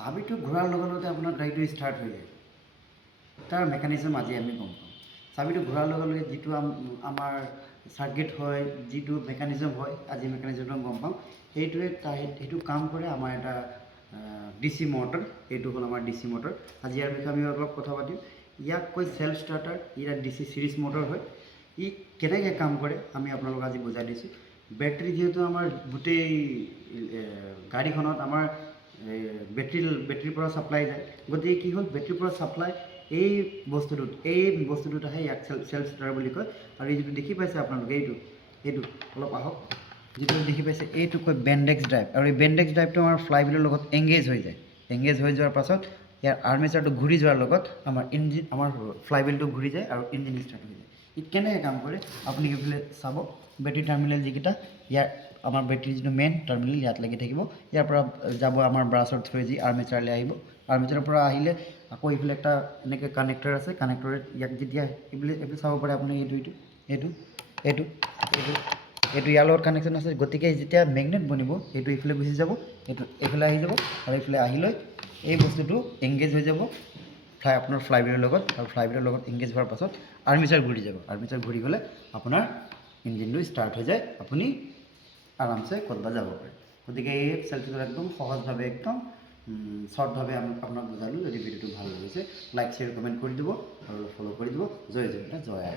চাবিটো ঘূৰাৰ লগে লগে আপোনাৰ গাড়ীটো ষ্টাৰ্ট হৈ যায়। তাৰ মেকানিজম আজি আমি গম পাওঁ। চাবিটো ঘূৰাৰ লগে লগে যিটো আমাৰ চাৰ্কিট হয়, যিটো মেকানিজম হয়, আজি মেকানিজমটো গম পাওঁ। সেইটো কাম কৰে আমাৰ এটা DC মটৰ। এইটো হ'ল আমাৰ DC মটৰ। আজি ইয়াৰ বিষয়ে আমি অলপ কথা পাতিম। ইয়াক কয় সেলফ ষ্টাৰ্টাৰ। ইয়াৰ DC সিৰিজ মটৰ হয়। ই কেনেকৈ কাম কৰে আমি আপোনালোকক আজি বুজাই দিছোঁ। বেটাৰী যিহেতু আমাৰ গোটেই গাড়ীখনত আমাৰ বেটাৰীৰ পৰা ছাপ্লাই যায়, গতিকে কি হ'ল বেটাৰীৰ পৰা ছাপ্লাই এই বস্তুটোত আহে। ইয়াক সেলফ ষ্টাৰ্টাৰ বুলি কয়। আৰু এই যিটো দেখি পাইছে আপোনালোকে এইটো অলপ আহক, যিটো দেখি পাইছে এইটো কয় বেণ্ডেক্স ড্ৰাইভ। আৰু এই বেণ্ডেক্স ড্ৰাইভটো আমাৰ ফ্লাইহুইলৰ লগত এংগেজ হৈ যায়। এংগেজ হৈ যোৱাৰ পাছত ইয়াৰ আৰ্মেচাৰটো ঘূৰি যোৱাৰ লগত আমাৰ ফ্লাইহুইলটো ঘূৰি যায় আৰু ইঞ্জিন ষ্টাৰ্ট হৈ যায়। ই কেনেকৈ কাম কৰে আপুনি এইফালে চাব। বেটাৰী টাৰ্মিনেল যিকেইটা, ইয়াৰ আমাৰ বেটাৰী যিটো মেইন টাৰ্মিনেল ইয়াত লাগি থাকিব। ইয়াৰ পৰা যাব আমাৰ ব্ৰাছৰ থ্ৰুৱেদি আৰ্মেচাৰলৈ আহিব। আৰ্মেচাৰৰ পৰা আহিলে আকৌ এইফালে একটা এনেকৈ কানেক্টৰ আছে। কানেক্টৰে ইয়াক যেতিয়া এইফালে চাব পাৰে আপুনি এইটো ইয়াৰ লগত কানেকশ্যন আছে। গতিকে যেতিয়া মেগনেট বনিব এইটো এইফালে গুচি যাব, এইটো এইফালে আহি যাব আৰু এইফালে আহি লৈ এই বস্তুটো এংগেজ হৈ যাব আপোনাৰ ফ্লাইহুইলৰ লগত। আৰু ফ্লাইহুইলৰ লগত এংগেজ হোৱাৰ পাছত আৰ্মেচাৰ ঘূৰি যাব। আৰ্মেচাৰ ঘূৰি গ'লে আপোনাৰ ইঞ্জিনটো ষ্টাৰ্ট হৈ যায়। আপুনি আৰামছে ক'ৰবাত যাব পাৰে। গতিকে এই চেল্ফিটো একদম সহজভাৱে একদম শ্বৰ্টভাৱে আমি আপোনাক বুজালোঁ। যদি ভিডিঅ'টো ভাল লাগিছে লাইক শ্বেয়াৰ কমেণ্ট কৰি দিব আৰু ফ'ল' কৰি দিব। জয় জয়তে জয় আই।